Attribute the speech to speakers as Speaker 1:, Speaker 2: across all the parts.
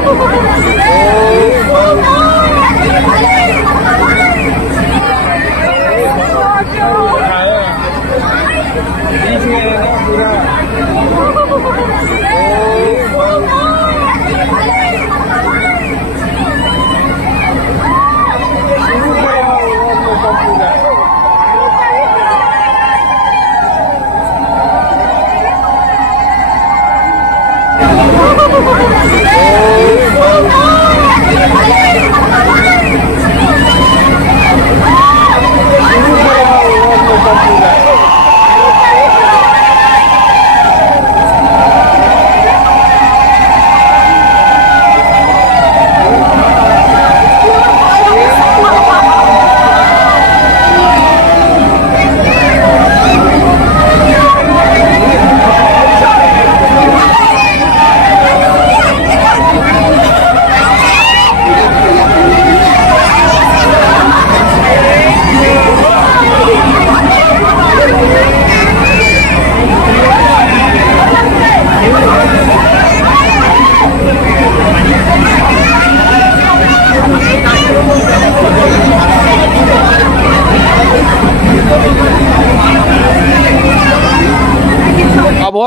Speaker 1: 哦！救命！救命！救命！救命！救命！救命！救命！救命！Valeu!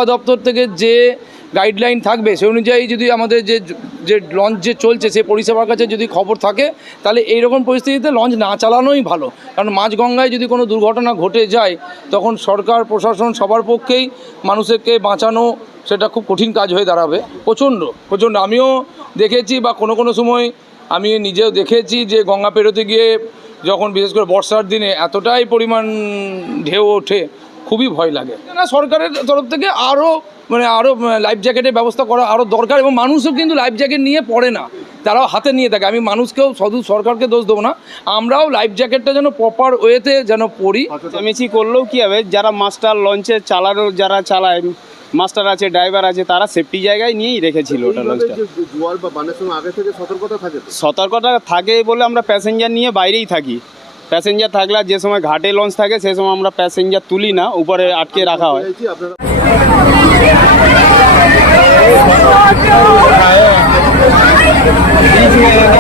Speaker 2: আবহাওয়া দপ্তর থেকে যে গাইডলাইন থাকবে সেই অনুযায়ী যদি আমাদের যে যে লঞ্চ যে চলছে, সে পরিষেবার কাছে যদি খবর থাকে, তাহলে এইরকম পরিস্থিতিতে লঞ্চ না চালানোই ভালো। কারণ মাঝগঙ্গায় যদি কোনো দুর্ঘটনা ঘটে যায়, তখন সরকার, প্রশাসন সবার পক্ষেই মানুষকে বাঁচানো সেটা খুব কঠিন কাজ হয়ে দাঁড়াবে। প্রচণ্ড প্রচণ্ড। আমিও দেখেছি বা কোনো কোনো সময় আমি নিজেও দেখেছি যে গঙ্গা পেরোতে গিয়ে যখন বিশেষ করে বর্ষার দিনে এতটাই পরিমাণ ঢেউ ওঠে খুবই ভয় লাগে। না সরকারের তরফ থেকে আরও মানে আরও লাইফ জ্যাকেটের ব্যবস্থা করা আরও দরকার এবং মানুষও কিন্তু লাইফ জ্যাকেট নিয়ে পড়ে না। তারাও হাতে নিয়ে থাকে। আমি মানুষকেও শুধু সরকারকে দোষ দেবো না আমরাও লাইফ জ্যাকেটটা যেন প্রপার ওয়েতে যেন পড়ি
Speaker 1: চেঁচামেচি করলেও কী হবে? যারা মাস্টার লঞ্চে চালানো যারা চালায় মাস্টার আছে ড্রাইভার আছে তারা সেফটি জায়গায় নিয়েই রেখেছিল ওটা লঞ্চটা
Speaker 3: জোয়ার বা বানের সময় আগে থেকে সতর্কতা থাকে
Speaker 1: সতর্কতা থাকে বলে আমরা প্যাসেঞ্জার নিয়ে বাইরেই থাকি। প্যাসেঞ্জার থাকলে আর যে সময় ঘাটে লঞ্চ থাকে সে সময় আমরা প্যাসেঞ্জার তুলি না উপরে আটকে রাখা হয়
Speaker 3: চাইছি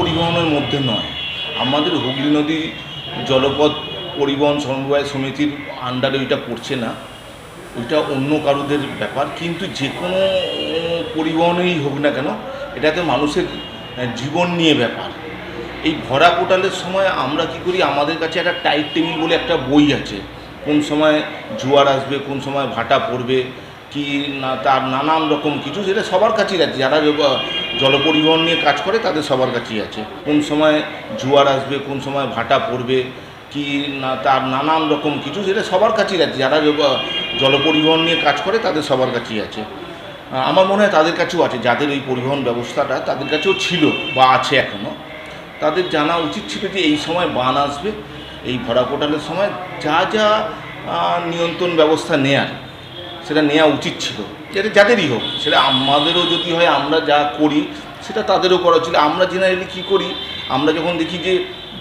Speaker 4: পরিবহনের মধ্যে নয়। আমাদের হুগলি নদী জলপথ পরিবহন সমবায় সমিতির আন্ডারে ওইটা পড়ছে না। ওইটা অন্য কারুদের ব্যাপার। কিন্তু যে কোনো পরিবহনেই হোক না কেন, এটাতে মানুষের জীবন নিয়ে ব্যাপার। এই ভরা পোটালের সময় আমরা কি করি? আমাদের কাছে একটা টাইট টেবিল বলে একটা বই আছে। কোন সময় জোয়ার আসবে, কোন সময় ভাটা পড়বে কি না, তার নানান রকম কিছু যেটা সবার কাছেই আছে। যারা জল পরিবহন নিয়ে কাজ করে, তাদের সবার কাছেই আছে। কোন সময় জোয়ার আসবে, কোন সময় ভাটা পড়বে, কি না, তার নানান রকম কিছু যেটা সবার কাছেই আছে। যারা জল পরিবহন নিয়ে কাজ করে, তাদের সবার কাছেই আছে। আমার মনে হয় তাদের কাছেও আছে। যাদের এই পরিবহন ব্যবস্থাটা তাদের কাছেও ছিল বা আছে এখনও তাদের জানা উচিত ছিল যে এই সময় বান আসবে, এই ভরা পোটালের সময় যা যা নিয়ন্ত্রণ ব্যবস্থা নেয়ার। সেটা নেওয়া উচিত ছিল। যেটা যাদেরই হোক, সেটা আমাদেরও যদি হয়, আমরা যা করি, সেটা তাদেরও করা ছিল আমরা জেনারেলি কী করি, আমরা যখন দেখি যে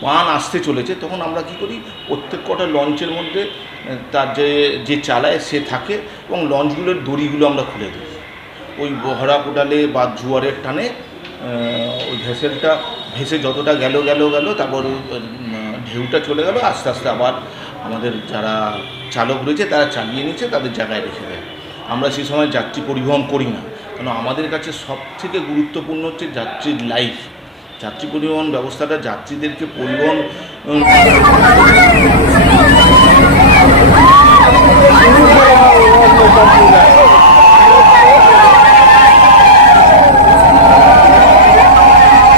Speaker 4: বান আসতে চলেছে, তখন আমরা কি করি, প্রত্যেক কটা লঞ্চের মধ্যে তার যে যে চালায়, সে থাকে এবং লঞ্চগুলোর দড়িগুলো আমরা খুলে দিই। ওই ভরা কোটালে বা জুয়ারের টানে ওই ভেসেলটা ভেসে যতটা গেল গেল গেল, তারপর ঢেউটা চলে গেল। আস্তে আস্তে আবার আমাদের যারা চালক রয়েছে, তারা চালিয়ে নিয়েছে, তাদের জায়গায় রেখে দেয়। আমরা সেই সময় যাত্রী পরিবহন করি না। কারণ আমাদের কাছে সব থেকে গুরুত্বপূর্ণ হচ্ছে যাত্রীর লাইফ যাত্রী পরিবহন ব্যবস্থাটা যাত্রীদেরকে পরিবহন